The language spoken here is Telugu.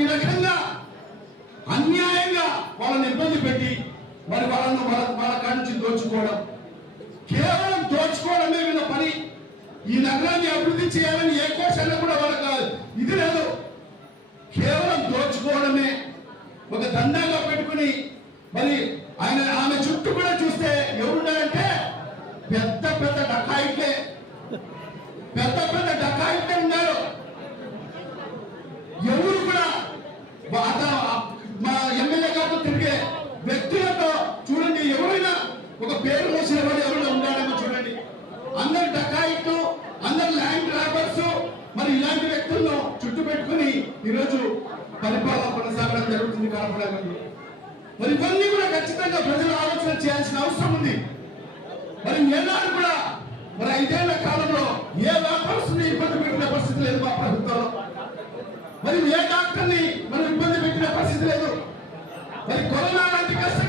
ఈ రకంగా అన్యాయంగా వాళ్ళని ఇబ్బంది పెట్టి మరి వాళ్ళ కాడి నుంచి దోచుకోవడం, కేవలం దోచుకోవడమే వీళ్ళ పని. ఈ నగరాన్ని అభివృద్ధి చేయాలని ఏ కోశాన్ని కూడా వాళ్ళకి ఇది లేదు, కేవలం దోచుకోవడమే ఒక దండాగా పెట్టుకుని మరి ఆమె చుట్టూ కూడా చూస్తే ఎవరున్నారంటే పెద్ద పెద్ద డకాయిట్లే ఉన్నారు. ఎవరు కూడా మా ఎమ్మెల్యే గారితో తిరిగే వ్యక్తులతో చూడండి, ఎవరైనా ఒక పేరు మోసిన వాడు ఎవరైనా ఉన్నాడేమో చూడండి. అందరు డకాయిట్లు, అందరు ల్యాండ్ రాబర్స్, మరి ఇలాంటి వ్యక్తులను చుట్టూ పెట్టుకుని ఈరోజు పరిపాలన కొనసాగడం జరుగుతుంది కారణంగా. మరి ఇవన్నీ కూడా ఖచ్చితంగా ప్రజలు ఆలోచన చేయాల్సిన అవసరం ఉంది. మరి ఏనాడు కూడా మరి 5 ఏళ్ల కాలంలో ఏ వ్యాపారస్తుని ఇబ్బంది పెట్టిన పరిస్థితి లేదు మా ప్రభుత్వంలో. మరి ఏ డాక్టర్ని మనం ఇబ్బంది పెట్టిన పరిస్థితి లేదు. మరి కరోనా లాంటి కష్టం